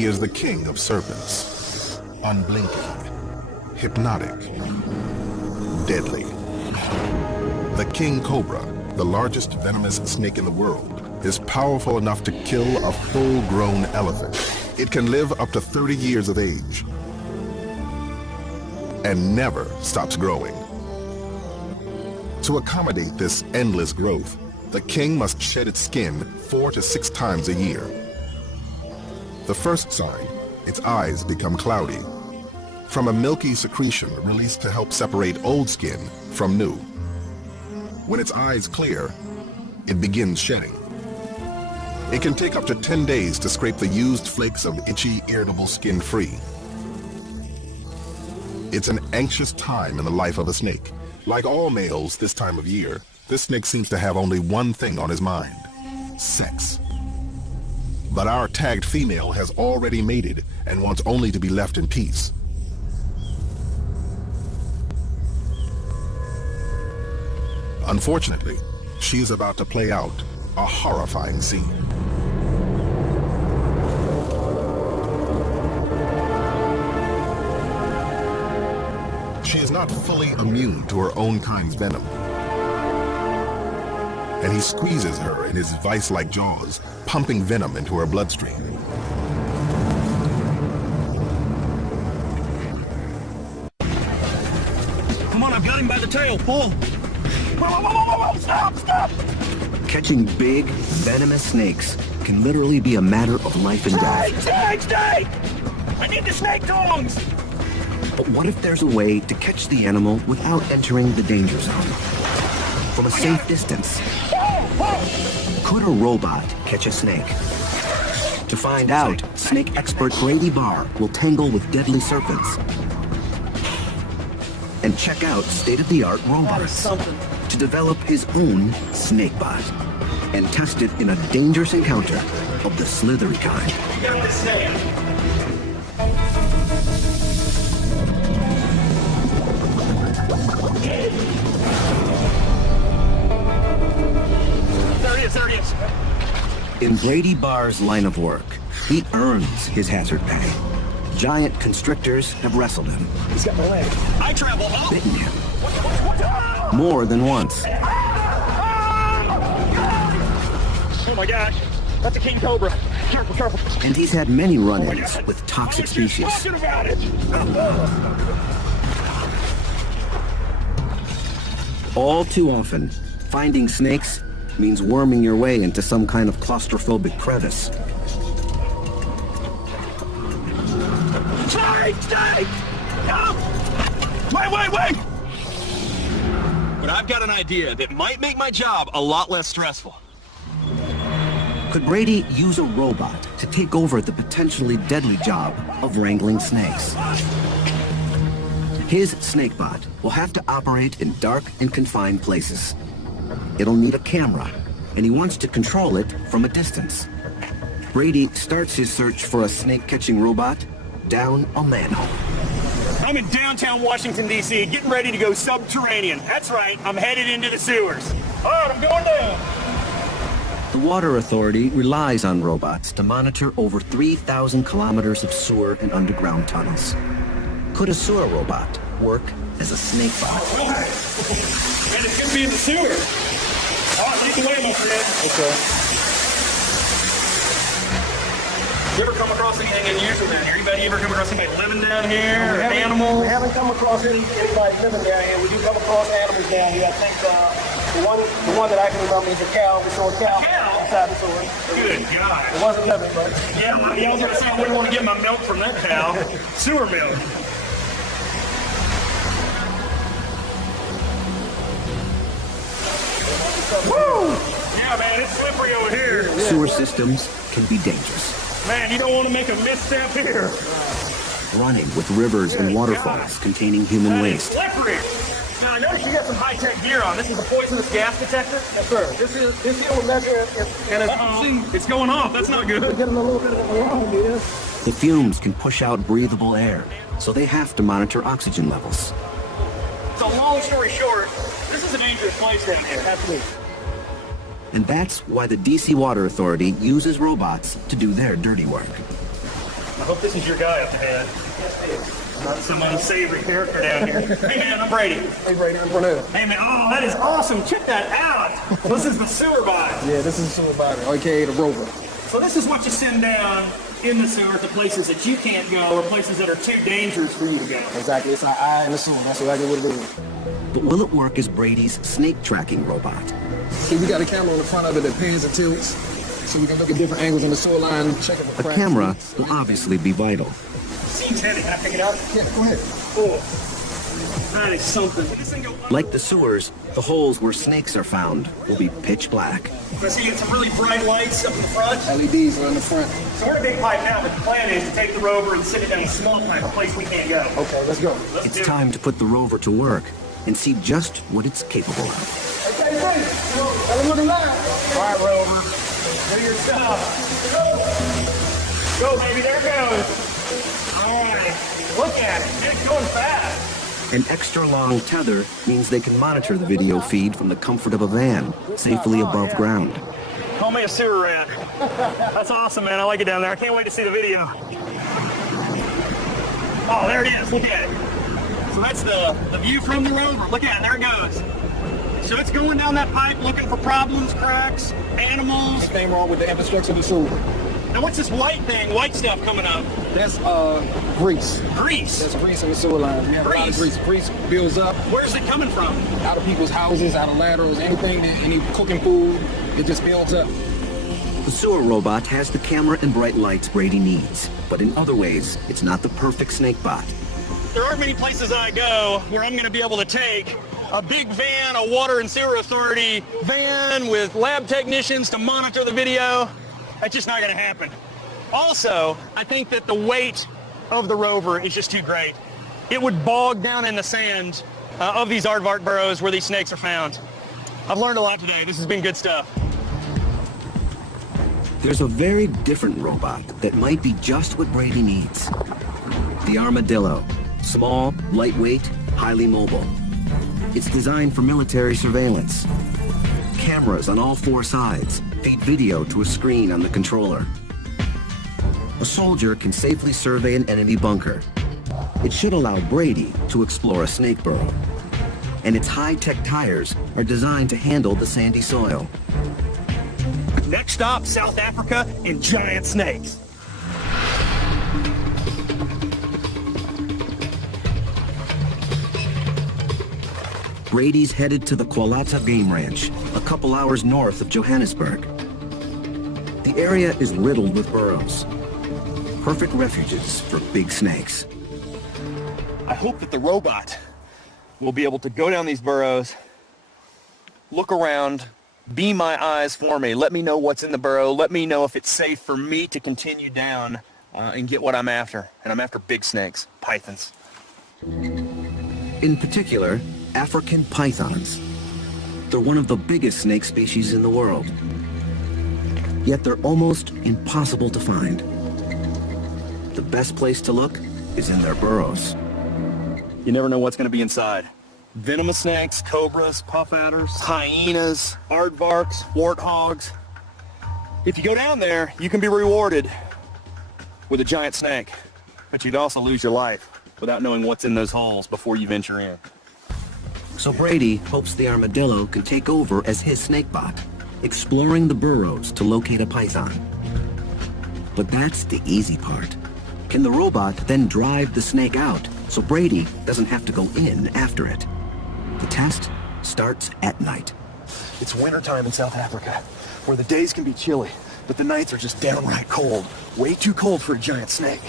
He is the king of serpents, unblinking, hypnotic, deadly. The King Cobra, the largest venomous snake in the world, is powerful enough to kill a full-grown elephant. It can live up to 30 years of age and never stops growing. To accommodate this endless growth, the king must shed its skin 4 to 6 times a year. The first sign, its eyes become cloudy, from a milky secretion released to help separate old skin from new. When its eyes clear, it begins shedding. It can take up to 10 days to scrape the used flakes of itchy, irritable skin free. It's an anxious time in the life of a snake. Like all males this time of year, this snake seems to have only one thing on his mind: sex. But our tagged female has already mated and wants only to be left in peace. Unfortunately, she is about to play out a horrifying scene. She is not fully immune to her own kind's venom, and he squeezes her in his vice-like jaws, pumping venom into her bloodstream. Come on, I've got him by the tail. Pull. Whoa, stop, stop! Catching big, venomous snakes can literally be a matter of life and death. Snake! I need the snake tongs! But what if there's a way to catch the animal without entering the danger zone? From a safe distance. Could a robot catch a snake? To find out, snake expert Brady Barr will tangle with deadly serpents and check out state-of-the-art robots to develop his own snake bot and test it in a dangerous encounter of the slithery kind. You got the snake. There he is. In Brady Barr's line of work, he earns his hazard pay. Giant constrictors have wrestled him. He's got my leg. I travel up. Bitten him. More than once. Oh my gosh. That's a King Cobra. Careful. And he's had many run-ins with toxic species. Talking about it. All too often, finding snakes means worming your way into some kind of claustrophobic crevice. Snake! Come! Wait! But I've got an idea that might make my job a lot less stressful. Could Brady use a robot to take over the potentially deadly job of wrangling snakes? His snakebot will have to operate in dark and confined places. It'll need a camera, and he wants to control it from a distance. Brady starts his search for a snake-catching robot down a manhole. I'm in downtown Washington, D.C., getting ready to go subterranean. That's right, I'm headed into the sewers. All right, I'm going down. The Water Authority relies on robots to monitor over 3,000 kilometers of sewer and underground tunnels. Could a sewer robot work as a snake bot? And it's going to be in the sewer. All right, lead the way, my friend. Okay. You ever come across anything unusual down here? Anybody ever come across anybody living down here? Or animals? We haven't come across anybody living down here. We do come across animals down here. I think the one that I can remember is a cow. We saw a cow outside the sewer. Good God. It wasn't living, but... Yeah, I was going to say I wouldn't want to get my milk from that cow. Sewer milk. Woo! Yeah, man, it's slippery over here. Sewer systems can be dangerous. Man, you don't want to make a misstep here. Running with rivers and waterfalls containing human waste. Slippery. Now, I noticed you got some high-tech gear on. This is a poisonous gas detector? Yes, sir. This here will measure and It's going off. That's not good. we're getting a little bit of an alarm here. The fumes can push out breathable air, so they have to monitor oxygen levels. So long story short, this is a dangerous place down here. Absolutely. And that's why the DC Water Authority uses robots to do their dirty work. hope this is your guy up ahead. Not some unsavory character down here. Hey man, I'm Brady. Hey Brady, I'm Brunel. Hey man, oh that is awesome. Check that out. This is the sewer body. Yeah, this is the sewer body, aka the rover. So this is what you send down in the sewer to places that you can't go or places that are too dangerous for you to go. Exactly, it's our eye in the sewer. That's exactly what it is. But will it work as Brady's snake tracking robot? See, we got a camera on the front of it that pans and tilts, so we can look at different angles in the sewer line, check if A cracks. camera will obviously be vital. Seems heavy. Can I pick it up? Yeah, go ahead. Oh, that is something. This thing go up. Like the sewers, the holes where snakes are found will be pitch black. I see you got some really bright lights up in the front. LEDs are in the front. So we're in a big pipe now, but the plan is to take the rover and sit it down a small pipe, a place we can't go. Okay, let's go. Let's It's do it. time to put the rover to work and see just what it's capable of. Okay, Brady, tell them look alive. All right, rover. Do your stuff. Go, baby. There it goes. All right. Look at it. It's going fast. An extra long tether means they can monitor the video feed from the comfort of a van, safely above ground. Call me a sewer rat. That's awesome, man. I like it down there. I can't wait to see the video. Oh, there it is. Look at it. So that's the view from the rover. Look at it. There it goes. So it's going down that pipe looking for problems, cracks, animals. Nothing wrong with the infrastructure of the sewer. Now what's this white thing, white stuff coming up? That's grease. Grease. That's grease in the sewer line. We have a lot of grease. Grease builds up Where's it coming from? out of people's houses, out of laterals, anything, any cooking food, it just builds up. The sewer robot has the camera and bright lights Brady needs, but in other ways, it's not the perfect snake bot. There aren't many places I go where I'm going to be able to take a big van, a water and sewer authority van with lab technicians to monitor the video. That's just not going to happen. Also, I think that the weight of the rover is just too great. It would bog down in the sand of these aardvark burrows where these snakes are found. I've learned a lot today. This has been good stuff. There's a very different robot that might be just what Brady needs. The armadillo. Small, lightweight, highly mobile. It's designed for military surveillance. Cameras on all four sides feed video to a screen on the controller. A soldier can safely survey an enemy bunker. It should allow Brady to explore a snake burrow. And its high-tech tires are designed to handle the sandy soil. Next stop, South Africa and giant snakes. Brady's headed to the Kwalata Game Ranch, a couple hours north of Johannesburg. The area is riddled with burrows. Perfect refuges for big snakes. I hope that the robot will be able to go down these burrows, look around, be my eyes for me, let me know what's in the burrow, let me know if it's safe for me to continue down and get what I'm after. And I'm after big snakes, pythons. In particular, African pythons. They're one of the biggest snake species in the world. Yet they're almost impossible to find. The best place to look is in their burrows. You never know what's going to be inside. Venomous snakes, cobras, puff adders, hyenas, aardvarks, warthogs. If you go down there, you can be rewarded with a giant snake, but you'd also lose your life without knowing what's in those holes before you venture in. So Brady hopes the armadillo can take over as his snake bot, exploring the burrows to locate a python. But that's the easy part. Can the robot then drive the snake out so Brady doesn't have to go in after it? The test starts at night. It's wintertime in South Africa, where the days can be chilly, but the nights are just downright cold. Way too cold for a giant snake.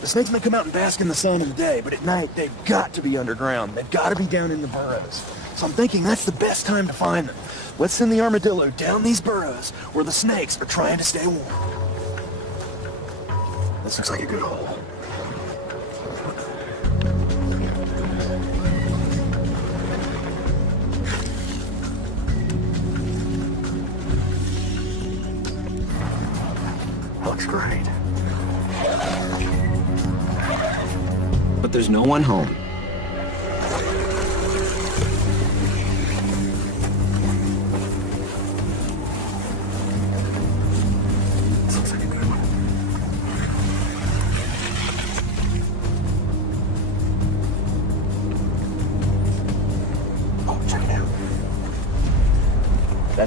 The snakes may come out and bask in the sun in the day, but at night they've got to be underground. They've got to be down in the burrows. So I'm thinking that's the best time to find them. Let's send the armadillo down these burrows where the snakes are trying to stay warm. This looks like a good hole. Looks great. But there's no one home. This looks like a good one.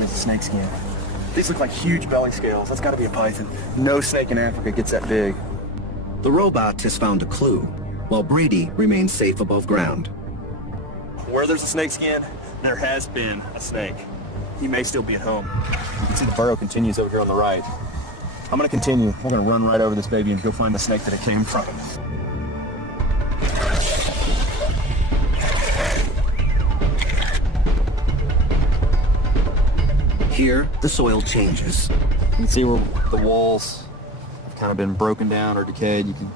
is a snake skin. These look like huge belly scales. That's got to be a python. No snake in Africa gets that big. The robot has found a clue, while Brady remains safe above ground. Where there's a snake skin, there has been a snake. He may still be at home. You can see the burrow continues over here on the right. I'm gonna continue. We're gonna run right over this baby and go find the snake that it came from. Here, the soil changes. You can see where the walls have kind of been broken down or decayed. You can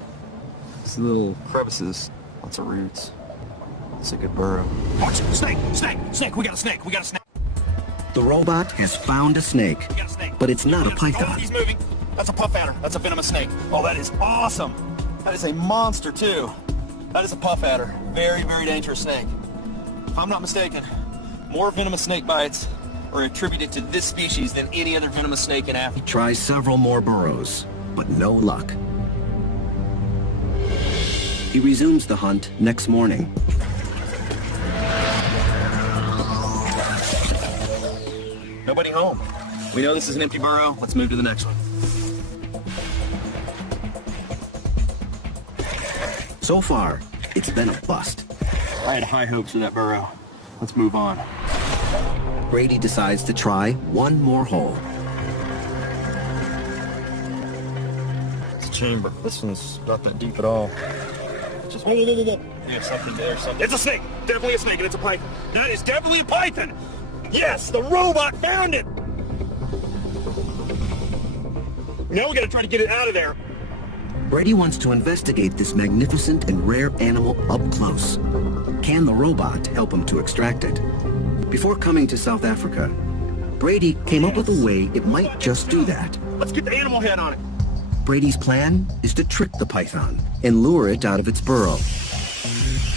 see little crevices, lots of roots. It's a good burrow. Watch it! Snake! Snake! Snake! We got a snake! We got a snake! The robot has found a snake, We got a snake! but it's not a Oh, python. he's moving! That's a puff adder. That's a venomous snake. Oh, that is awesome! That is a monster, too. That is a puff adder. Very, very dangerous snake. If I'm not mistaken, more venomous snake bites are attributed to this species than any other venomous snake in Africa. Tries several more burrows, but no luck. He resumes the hunt next morning. Nobody home. We know this is an empty burrow. Let's move to the next one. So far, it's been a bust. I had high hopes for that burrow. Let's move on. Brady decides to try one more hole. It's a chamber. This one's not that deep at all. Just whoa, whoa, whoa, whoa. There's something there, something. It's a snake. Definitely a snake, and it's a python. That is definitely a python. Yes, the robot found it. Now we gotta try to get it out of there. Brady wants to investigate this magnificent and rare animal up close. Can the robot help him to extract it? Before coming to South Africa, Brady came up with a way it might just do that. Let's get the animal head on it. Brady's plan is to trick the python and lure it out of its burrow.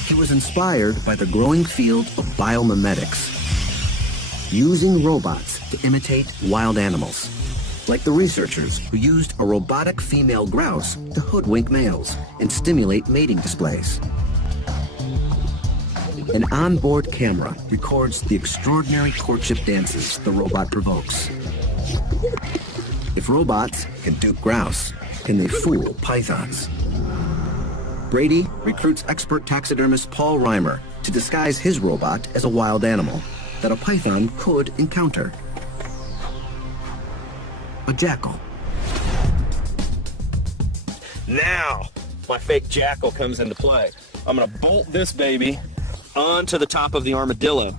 He was inspired by the growing field of biomimetics, using robots to imitate wild animals, like the researchers who used a robotic female grouse to hoodwink males and stimulate mating displays. An onboard camera records the extraordinary courtship dances the robot provokes. If robots can dupe grouse, can they fool pythons? Brady recruits expert taxidermist Paul Reimer to disguise his robot as a wild animal that a python could encounter. A jackal. Now, my fake jackal comes into play. I'm gonna bolt this baby onto the top of the armadillo.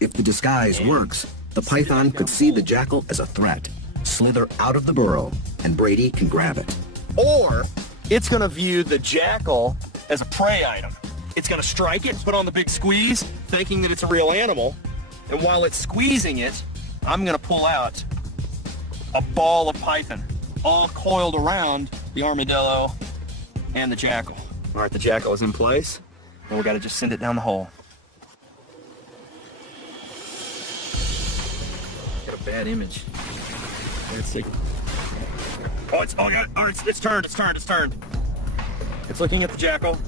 If the disguise works, the python could see the jackal as a threat, slither out of the burrow, and Brady can grab it. Or it's gonna view the jackal as a prey item. It's gonna strike it, put on the big squeeze, thinking that it's a real animal. And while it's squeezing it, I'm gonna pull out a ball of python, all coiled around the armadillo and the jackal. All right, the jackal is in place, and we gotta just send it down the hole. Got a bad image. Let's see. Oh, it's turned. It's looking at the jackal.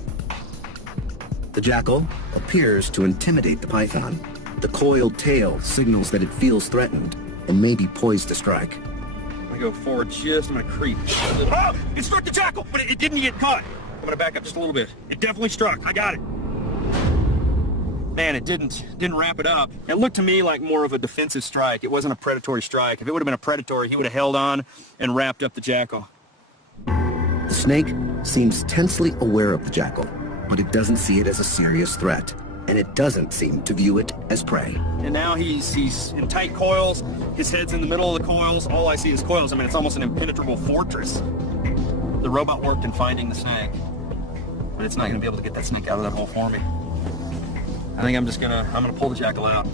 The jackal appears to intimidate the python. The coiled tail signals that it feels threatened and may be poised to strike. I'm gonna go forward just, I'm gonna creep. Oh, it struck the jackal, but it didn't get caught. I'm gonna back up just a little bit. It definitely struck, I got it. Man, it didn't wrap it up. It looked to me like more of a defensive strike. It wasn't a predatory strike. If it would have been a predatory, he would have held on and wrapped up the jackal. The snake seems tensely aware of the jackal, but it doesn't see it as a serious threat, and it doesn't seem to view it as prey. And now he's in tight coils. His head's in the middle of the coils. All I see is coils. I mean, it's almost an impenetrable fortress. The robot worked in finding the snake, but it's not gonna be able to get that snake out of that hole for me. I think I'm gonna pull the jackal out.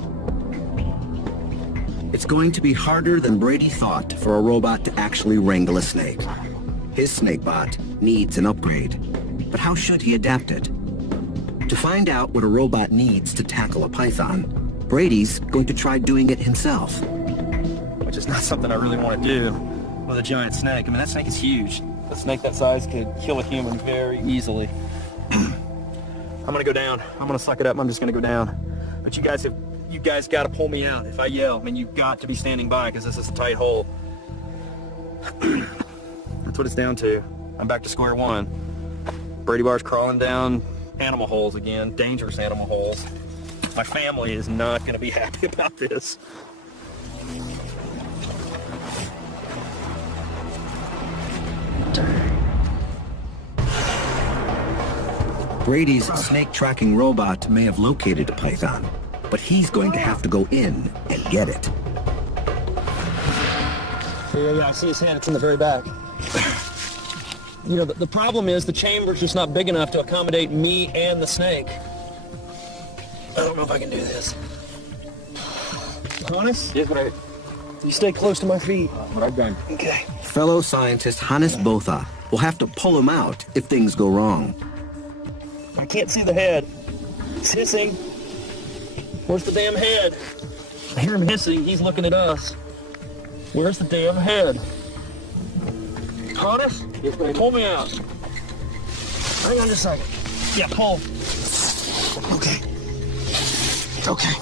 It's going to be harder than Brady thought for a robot to actually wrangle a snake. His snakebot needs an upgrade, but how should he adapt it? To find out what a robot needs to tackle a python, Brady's going to try doing it himself. Which is not something I really want to do with a giant snake. I mean, that snake is huge. A snake that size could kill a human very easily. I'm gonna go down. I'm gonna suck it up. I'm just gonna go down. But you guys have you guys got to pull me out. If I yell, I mean, you've got to be standing by because this is a tight hole. That's what it's down to. I'm back to square one. Brady Bar's crawling down animal holes again, dangerous animal holes. My family is not going to be happy about this. Brady's snake tracking robot may have located a python, but he's going to have to go in and get it. Yeah, I see his hand. It's in the very back. You know, the problem is the chamber's just not big enough to accommodate me and the snake. I don't know if I can do this. Honest? Yes, but You stay close to my feet. what I've done. Okay. Fellow scientist Hannes Botha will have to pull him out if things go wrong. I can't see the head. It's hissing. Where's the damn head? I hear him hissing. He's looking at us. Where's the damn head? Honest? Yes, baby. Pull me out. Hang on just a second. Yeah, pull. Okay. Okay.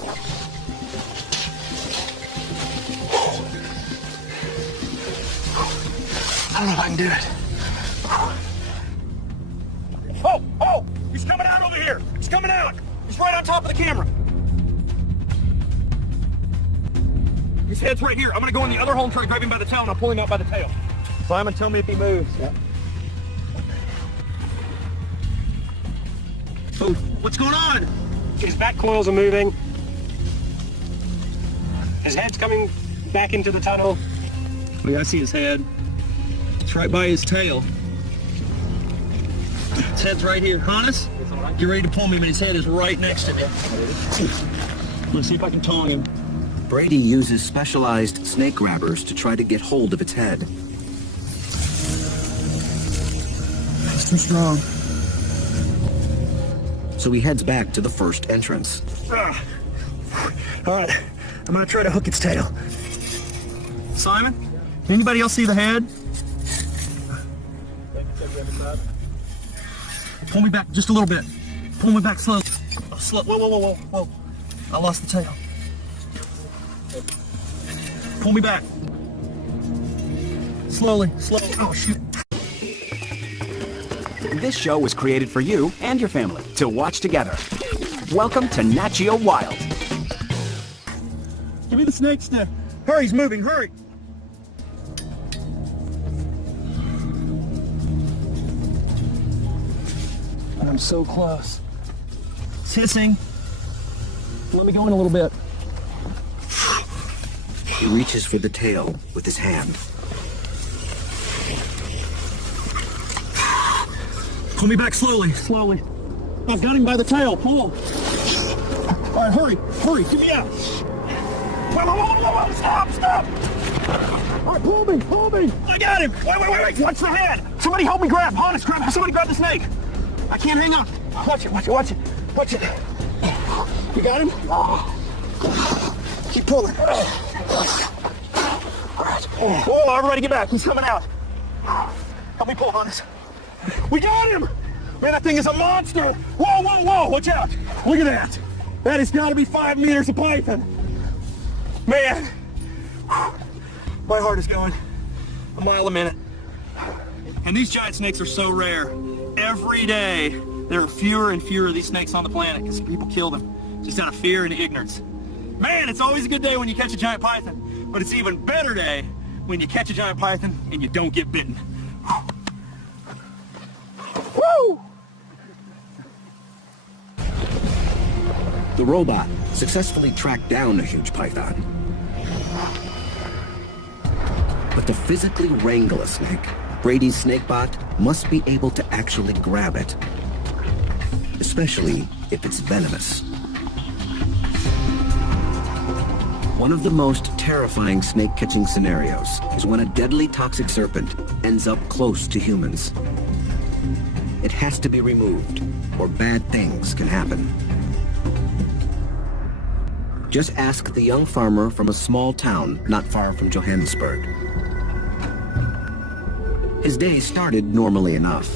I don't know if I can do it. Oh! He's coming out over here! He's coming out! He's right on top of the camera! His head's right here. I'm gonna go in the other hole and try to grab him by the tail, and I'll pull him out by the tail. Simon, tell me if he moves. Yeah. Oh, what's going on? His back coils are moving. His head's coming back into the tunnel. Oh, yeah, I see his head. It's right by his tail. His head's right here. Hannes, get ready to pull me, but his head is right next to me. Let's see if I can tong him. Brady uses specialized snake grabbers to try to get hold of its head. It's too strong. So he heads back to the first entrance. All right, I'm gonna try to hook its tail. Simon, anybody else see the head? Pull me back just a little bit. Pull me back slow. Slow. Whoa. I lost the tail. Pull me back. Slowly. Oh, shoot. This show was created for you and your family to watch together. Welcome to Nat Geo Wild. Give me the snake stick. Hurry, he's moving, hurry. I'm so close. It's hissing. Let me go in a little bit. He reaches for the tail with his hand. Pull me back slowly. I've got him by the tail. Pull. All right, hurry. Get me out. Whoa. Stop. All right, pull me. I got him. Wait. Watch the head. Somebody help me grab. Honest, somebody grab the snake. I can't hang on. Watch it. You got him? Keep pulling. All right. Whoa, everybody get back. He's coming out. Help me pull, Hannes. We got him! Man, that thing is a monster! Whoa! Watch out! Look at that! That has got to be 5 meters of python! Man! My heart is going a mile a minute. And these giant snakes are so rare. Every day, there are fewer and fewer of these snakes on the planet because people kill them just out of fear and ignorance. Man, it's always a good day when you catch a giant python, but it's an even better day when you catch a giant python and you don't get bitten. Woo! The robot successfully tracked down a huge python. But to physically wrangle a snake, Brady's snakebot must be able to actually grab it, especially if it's venomous. One of the most terrifying snake-catching scenarios is when a deadly toxic serpent ends up close to humans. It has to be removed, or bad things can happen. Just ask the young farmer from a small town not far from Johannesburg. His day started normally enough.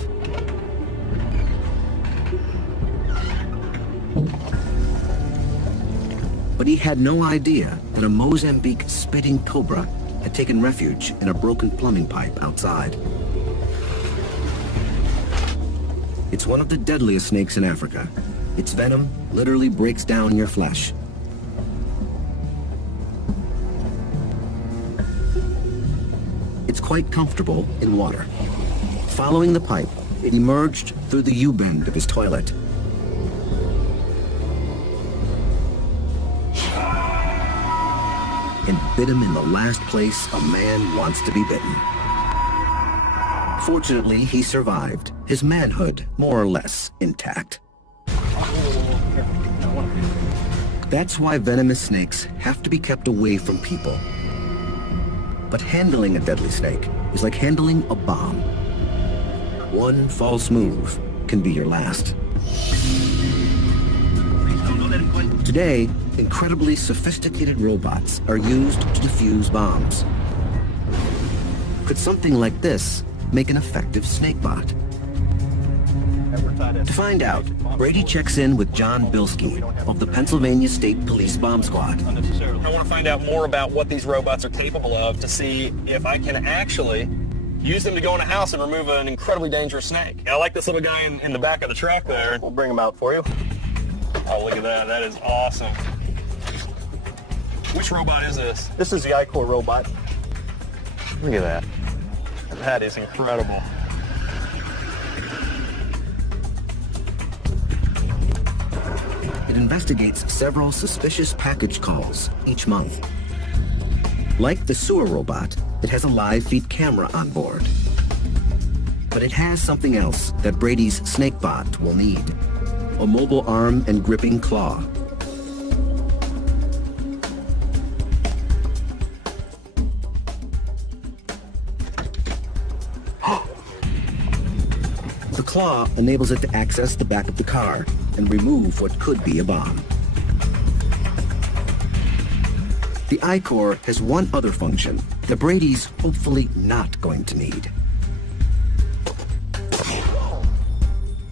But he had no idea that a Mozambique spitting cobra had taken refuge in a broken plumbing pipe outside. It's one of the deadliest snakes in Africa. Its venom literally breaks down your flesh. It's quite comfortable in water. Following the pipe, it emerged through the U-bend of his toilet. And bit him in the last place a man wants to be bitten. Fortunately, he survived, his manhood more or less intact. That's why venomous snakes have to be kept away from people. But handling a deadly snake is like handling a bomb. One false move can be your last. Today, incredibly sophisticated robots are used to defuse bombs. Could something like this make an effective snake bot? To find out, Brady checks in with John Bilski of the Pennsylvania State Police Bomb Squad. I want to find out more about what these robots are capable of to see if I can actually use them to go in a house and remove an incredibly dangerous snake. I like this little guy in the back of the truck there. We'll bring him out for you. Oh, look at that. That is awesome. Which robot is this? This is the I-Core robot. Look at that. That is incredible. It investigates several suspicious package calls each month. Like the sewer robot, it has a live feed camera on board. But it has something else that Brady's snake bot will need. A mobile arm and gripping claw. The claw enables it to access the back of the car and remove what could be a bomb. The I-Core has one other function that Brady's hopefully not going to need.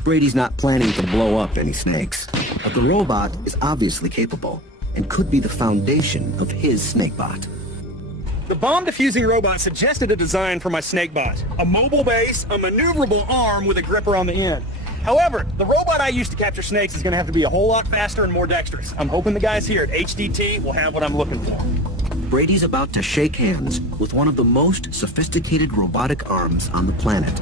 Brady's not planning to blow up any snakes, but the robot is obviously capable and could be the foundation of his snake bot. The bomb diffusing robot suggested a design for my snake bot. A mobile base, a maneuverable arm with a gripper on the end. However, the robot I used to capture snakes is going to have to be a whole lot faster and more dexterous. I'm hoping the guys here at HDT will have what I'm looking for. Brady's about to shake hands with one of the most sophisticated robotic arms on the planet.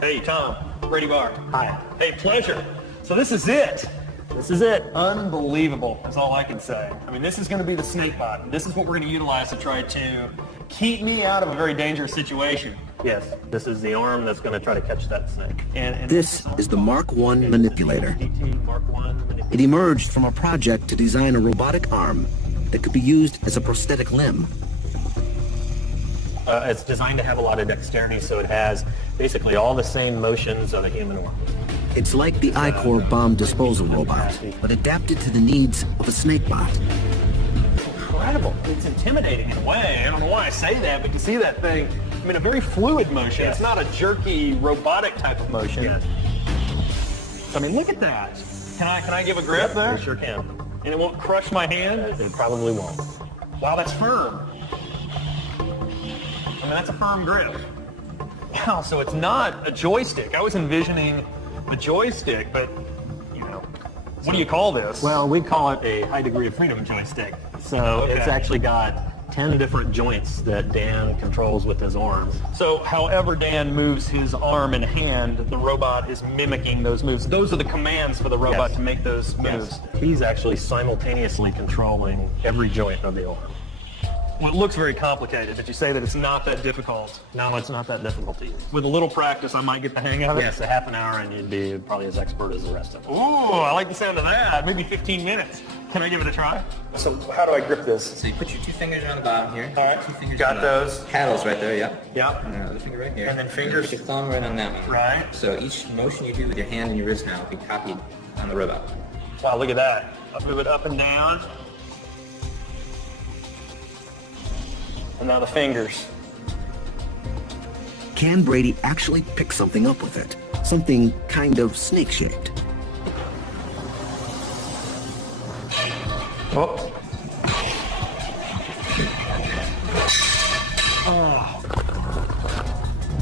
Hey, Tom. Brady Barr. Hi. Hey, pleasure. So this is it. This is it. Unbelievable. That's all I can say. I mean, this is going to be the snake bot. This is what we're going to utilize to try to keep me out of a very dangerous situation. Yes, this is the arm that's going to try to catch that snake. And This is the Mark I manipulator. Mark I manipulator. It emerged from a project to design a robotic arm that could be used as a prosthetic limb. It's designed to have a lot of dexterity, so it has basically all the same motions of a human arm. It's like the I-Core bomb disposal robot, but adapted to the needs of a snake bot. incredible. It's intimidating in a way. I don't know why I say that, but you see that thing, I mean, a very fluid motion. Yes. It's not a jerky, robotic type of motion. Yes. I mean, look at that. Can I give a grip there? You sure can. And it won't crush my hand? It probably won't. Wow, that's firm. I mean, that's a firm grip. Wow, so it's not a joystick. I was envisioning a joystick, but, you know, what do you call this? Well, we call it a high degree of freedom joystick. So Okay. it's actually got 10 different joints that Dan controls with his arms. So however Dan moves his arm and hand, the robot is mimicking those moves. Those are the commands for the robot Yes. to make those moves. Yes. He's actually simultaneously controlling every joint of the arm. Well, it looks very complicated. Did you say that it's not that difficult? No, it's not that difficult to use. With a little practice, I might get the hang of it? Yes, a half an hour and you'd be probably as expert as the rest of them. Ooh, I like the sound of that. Maybe 15 minutes. Can I give it a try? So how do I grip this? So you put your 2 fingers on the bottom here. All right. 2 fingers Got on the bottom. those. Paddles right there, yeah. Yeah. And another finger right here. And then fingers. Put your thumb right on that one. Right. So each motion you do with your hand and your wrist now will be copied on the robot. Wow, look at that. I'll move it up and down. And now the fingers. Can Brady actually pick something up with it? Something kind of snake-shaped. Oh.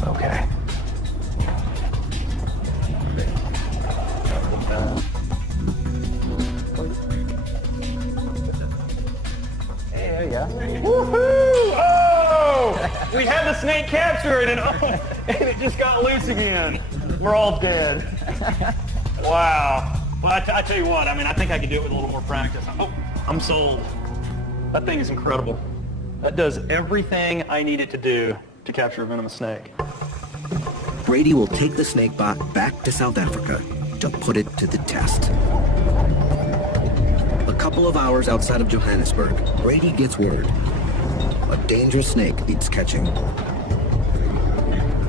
Okay. Woohoo! Oh! We had the snake captured and it just got loose again. We're all dead. Wow. Well, I tell you what, I mean, I think I could do it with a little more practice. Oh, I'm sold. That thing is incredible. That does everything I need it to do to capture a venomous snake. Brady will take the snake bot back to South Africa to put it to the test. A couple of hours outside of Johannesburg, Brady gets word. A dangerous snake needs catching.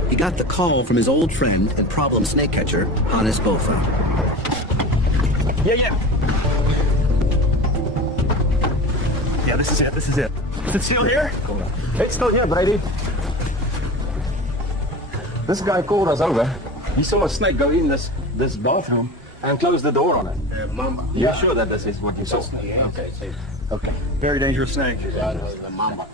He got the call from his old friend and problem snake catcher, Hannes Botha. Yeah. Yeah, this is it. Is it still here? It's still here, Brady. This guy called us over. He saw a snake go in this bathroom and close the door on it. Mamba. You're sure that this is what you saw? Okay. Okay. Very dangerous snake. The mamba.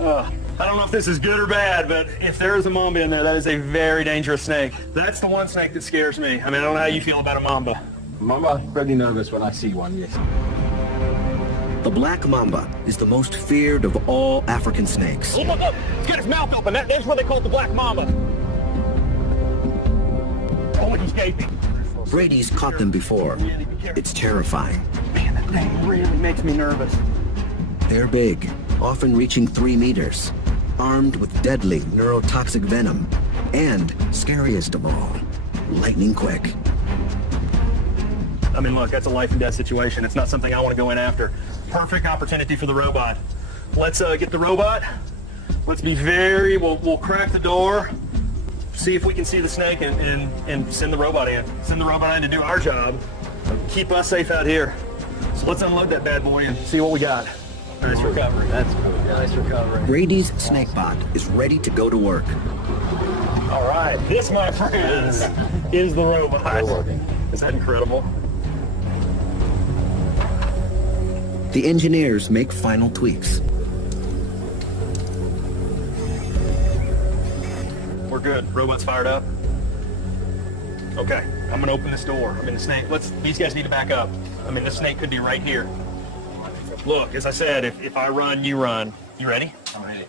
I don't know if this is good or bad, but if there is a mamba in there, that is a very dangerous snake. That's the one snake that scares me. I mean, I don't know how you feel about a mamba. Mamba, pretty nervous when I see one, yes. The black mamba is the most feared of all African snakes. Look, he's got his mouth open. That's why they call it the black mamba. Oh, he's gaping. Brady's caught them before. It's terrifying. Man, that thing really makes me nervous. They're big, often reaching 3 meters, armed with deadly neurotoxic venom, and, scariest of all, lightning quick. I mean, look, that's a life and death situation. It's not something I want to go in after. Perfect opportunity for the robot. Let's get the robot. Let's be we'll crack the door, see if we can see the snake and send the robot in. Send the robot in to do our job. Keep us safe out here. So let's unload that bad boy and see what we got. Nice recovery. That's cool. Nice recovery. Brady's snakebot is ready to go to work. All right, this, my friends, is the robot. Is that incredible? The engineers make final tweaks. We're good. Robot's fired up. Okay, I'm gonna open this door. I mean, the snake, these guys need to back up. I mean, the snake could be right here. Look, as I said, if I run, you run. You ready? I'm ready.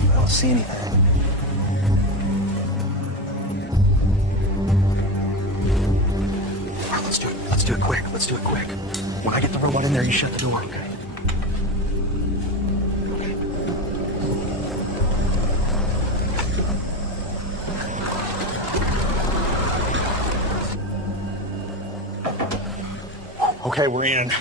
I don't see anything. All right, let's do it. Let's do it quick. Let's do it quick. When I get the robot in there, you shut the door, okay? Okay, we're in.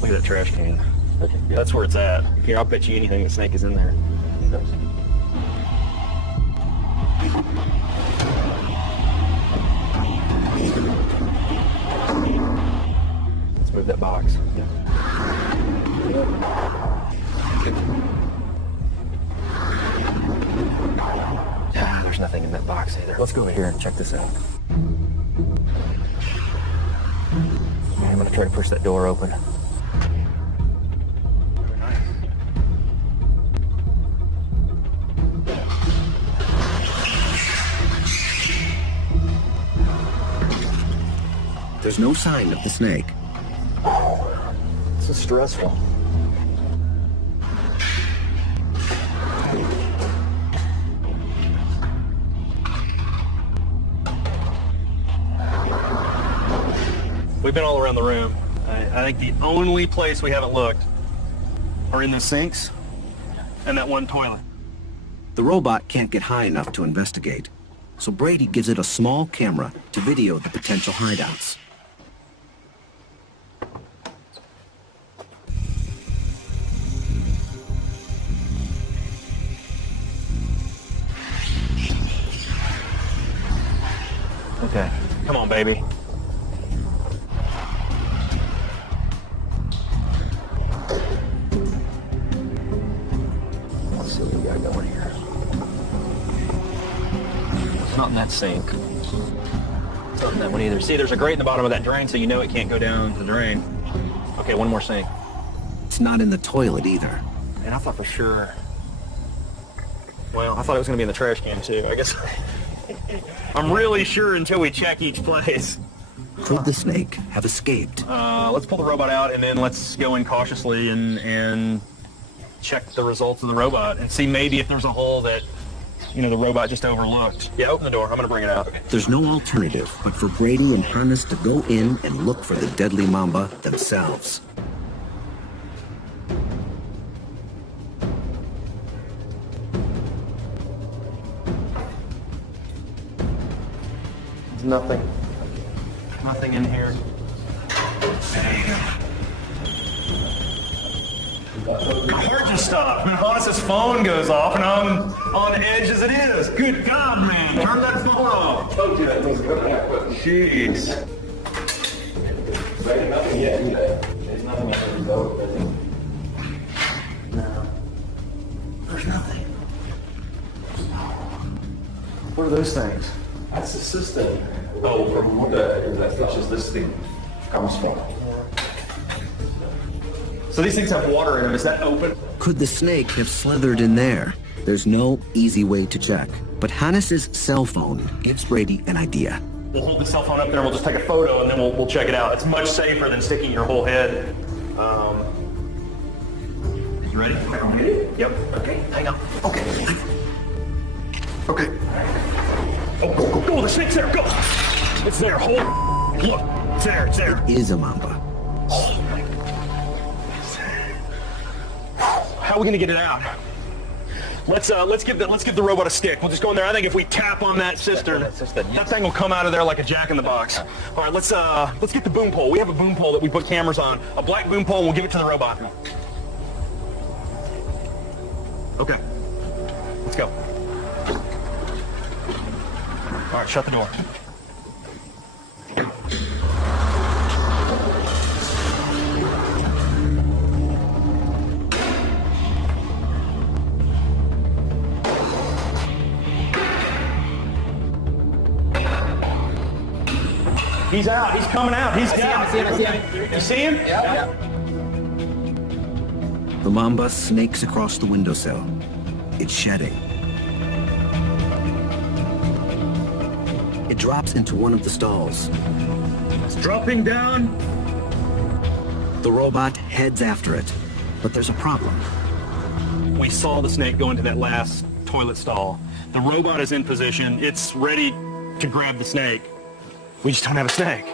Look at that trash can. That's where it's at. Here, I'll bet you anything the snake is in there. Let's move that box. Ah, there's nothing in that box either. Let's go over here and check this out. I'm gonna try to push that door open. There's no sign of the snake. This is stressful. We've been all around the room. I think the only place we haven't looked are in the sinks and that one toilet. The robot can't get high enough to investigate, so Brady gives it a small camera to video the potential hideouts. on, baby. Let's see what we got going here. It's not in that sink. It's not in that one either. See, there's a grate in the bottom of that drain, so you know it can't go down the drain. Okay, one more sink. It's not in the toilet either. And I thought for sure. Well, I thought it was going to be in the trash can too. I guess I'm really sure until we check each place. Could the snake have escaped? Let's pull the robot out and then let's go in cautiously and check the results of the robot and see maybe if there's a hole that, you know, the robot just overlooked. Yeah, open the door. I'm going to bring it out. Okay. There's no alternative but for Brady and Hannes to go in and look for the deadly mamba themselves. There's nothing. Nothing in here. My heart just stopped when Hannes' phone goes off and I'm on edge as it is. Good God, man. Turn that phone off. I told you that was going to happen. Jeez. There's nothing yet, either. There's nothing yet. No. There's nothing. What are those things? That's the system. Oh, from that this thing comes from. So these things have water in them. Is that open? Could the snake have slithered in there? There's no easy way to check. But Hannes' cell phone gives Brady an idea. We'll hold the cell phone up there and we'll just take a photo and then we'll check it out. It's much safer than sticking your whole head. You ready? Yep. Okay, hang on. Okay. Okay. Oh, go, the snake's there, go! It's there, hold. Look, it's there, it's there. It is a mamba. Oh my goodness. How are we gonna get it out? Let's give the robot a stick. We'll just go in there. I think if we tap on that cistern, that thing will come out of there like a jack in the box. All right, let's get the boom pole. We have a boom pole that we put cameras on. A black boom pole, and we'll give it to the robot. Okay. Let's go. All right, shut the door. He's out. He's coming out. He's out. I see him. You see him? Yeah. The mamba snakes across the windowsill. It's shedding. It drops into one of the stalls. It's dropping down. The robot heads after it, but there's a problem. We saw the snake go into that last toilet stall. The robot is in position. It's ready to grab the snake. We just don't have a snake.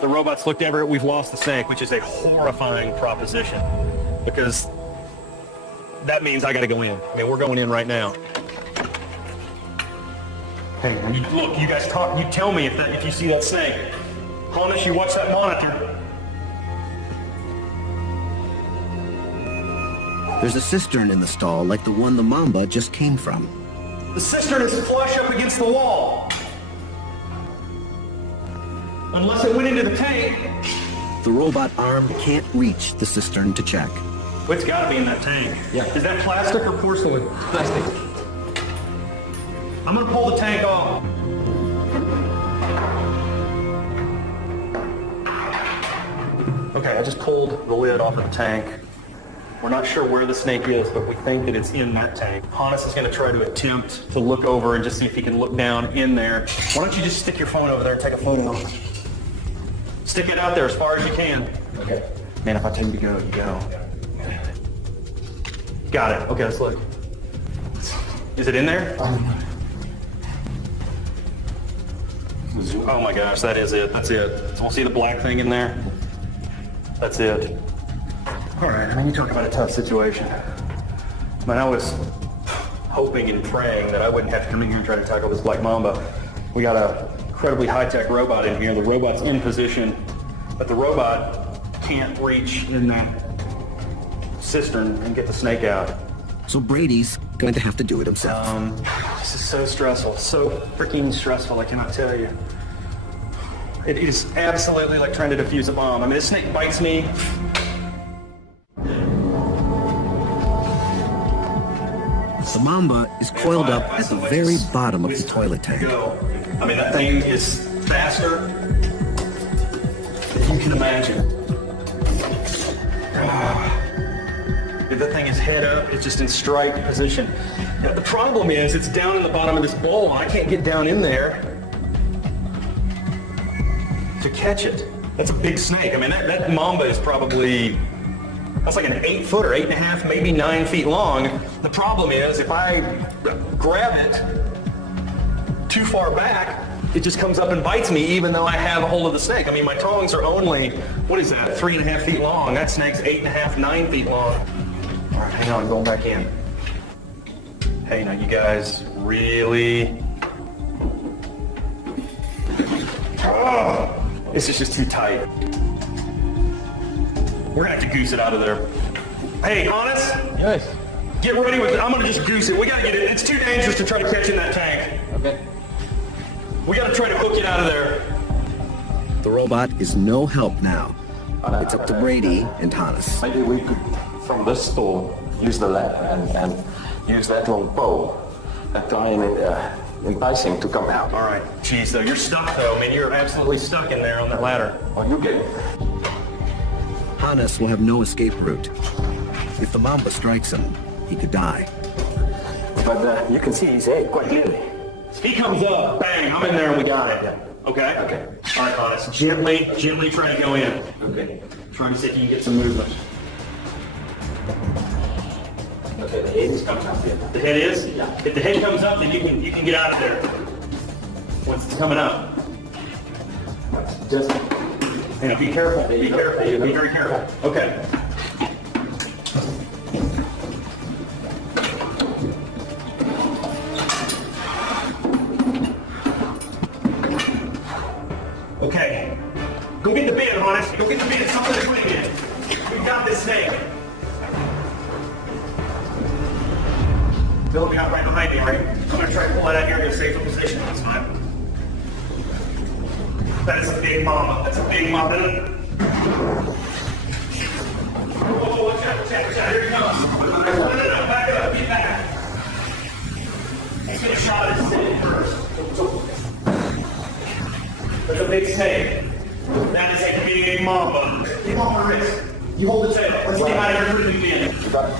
The robot's looked everywhere. We've lost the snake, which is a horrifying proposition because that means I got to go in. I mean, we're going in right now. Hey, look, you guys talk. You tell me if you see that snake. Hannes, you watch that monitor. There's a cistern in the stall like the one the mamba just came from. The cistern is flush up against the wall. Unless it went into the tank. The robot arm can't reach the cistern to check. Well, it's got to be in that tank. Yeah. Is that plastic or porcelain? Plastic. I'm going to pull the tank off. Okay, I just pulled the lid off of the tank. We're not sure where the snake is, but we think that it's in that tank. Hannes is going to try to attempt to look over and just see if he can look down in there. Why don't you just stick your phone over there and take a photo? Stick it out there as far as you can. Okay. Man, if I tell you to go, you go. Got it. Okay, let's look. Is it in there? Oh my gosh, that is it. That's it. So we'll see the black thing in there. That's it. All right, I mean, you talk about a tough situation. Man, I was hoping and praying that I wouldn't have to come in here and try to tackle this black mamba. We got a incredibly high-tech robot in here. The robot's in position, but the robot can't reach in that cistern and get the snake out. So Brady's going to have to do it himself. This is so stressful. So freaking stressful, I cannot tell you. It is absolutely like trying to defuse a bomb. I mean, this snake bites me. The mamba is coiled up at the very bottom of the toilet tank. I mean, that thing is faster than you can imagine. If that thing is head up, it's just in strike position. The problem is it's down in the bottom of this bowl, and I can't get down in there to catch it. That's a big snake. I mean, that mamba is probably, that's like an 8 foot or 8.5, maybe 9 feet long. The problem is if I grab it too far back, it just comes up and bites me even though I have a hold of the snake. I mean, my tongs are only, what is that, 3.5 feet long. That snake's 8.5, 9 feet long. All right, hang on, I'm going back in. Hey, now you guys really... Oh, this is just too tight. We're gonna have to goose it out of there. Hey, Honest? Yes. Get ready with it. I'm gonna just goose it. We gotta get it. It's too dangerous to try to catch in that tank. Okay. We gotta try to hook it out of there. The robot is no help now. It's up to Brady and Hannes. Maybe we could, from this store, use the ladder and use that long pole and try and entice him to come out. All right. Jeez, though, you're stuck, though. I mean, you're absolutely stuck in there on that ladder. Oh, you get it. Hannes will have no escape route. If the mamba strikes him, he could die. But you can see his head quite clearly. He comes up, bang, I'm in there and we got it. Okay? Okay. All right, Honest. Gently try to go in. Okay. Trying to see if you can get some movement. Okay, the head is coming up here. The head is? Yeah. If the head comes up, then you can get out of there. Once it's coming up. Just You know, be careful. Be careful. Be very careful. Okay. Okay. Go get the bin, Honest. Go get the bin. It's something to clean in. We got this snake. Bill, you're not right behind me, right? I'm going to try to pull it out here in a safer position this time. That is a big mama. That's a big mama. Whoa, watch out, watch out, watch out. Here he comes. No, back up. Get back. He's going to shot his city first. There's a big snake. That is a big mamba. Keep on my wrist. You hold the tail. Let's get out of here pretty again. you got it.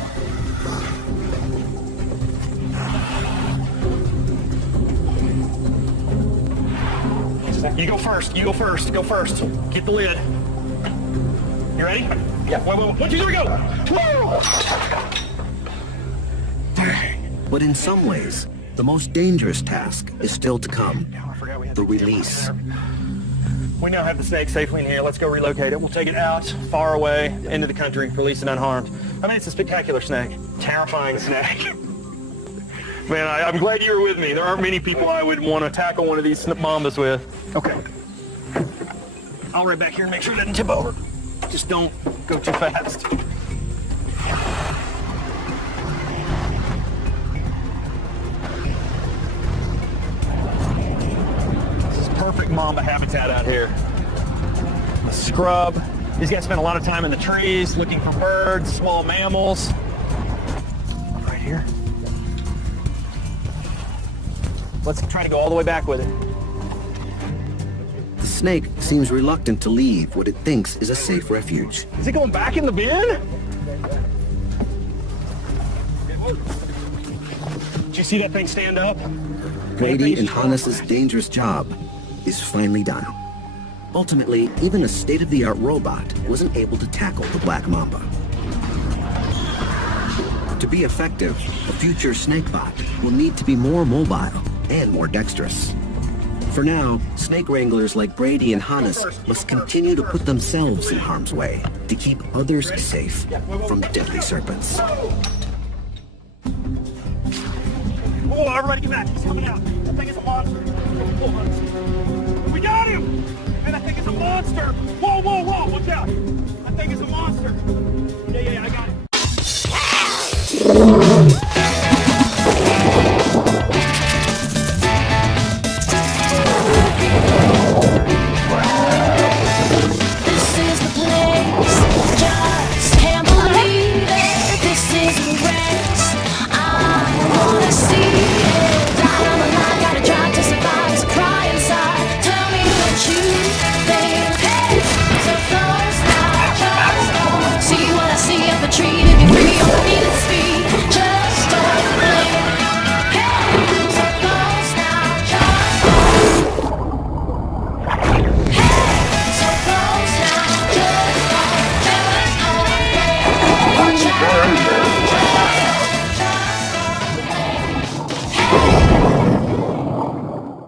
You go first. You go first. Go first. Get the lid. You ready? Yeah. Wait. 1, 2, 3, go. Woo! But in some ways, the most dangerous task is still to come. The release. We now have the snake safely in here. Let's go relocate it. We'll take it out, far away, into the country, release it unharmed. I mean, it's a spectacular snake. Terrifying snake. Man, I'm glad you were with me. There aren't many people I would want to tackle one of these mambas with. Okay. I'll right back here and make sure it doesn't tip over. Just don't go too fast. This is perfect mamba habitat out here. The scrub. These guys spend a lot of time in the trees looking for birds, small mammals. Right here. Let's try to go all the way back with it. The snake seems reluctant to leave what it thinks is a safe refuge. Is it going back in the bin? Did you see that thing stand up? Brady and Hannes' dangerous job is finally done. Ultimately, even a state-of-the-art robot wasn't able to tackle the black mamba. To be effective, a future snakebot will need to be more mobile and more dexterous. For now, snake wranglers like Brady and Hannes must continue to put themselves in harm's way to keep others safe from deadly serpents. Oh, everybody get back. He's coming out. That thing is a monster. We got him! Man, that thing is a monster. Whoa, watch out. That thing is a monster. Yeah, I got it.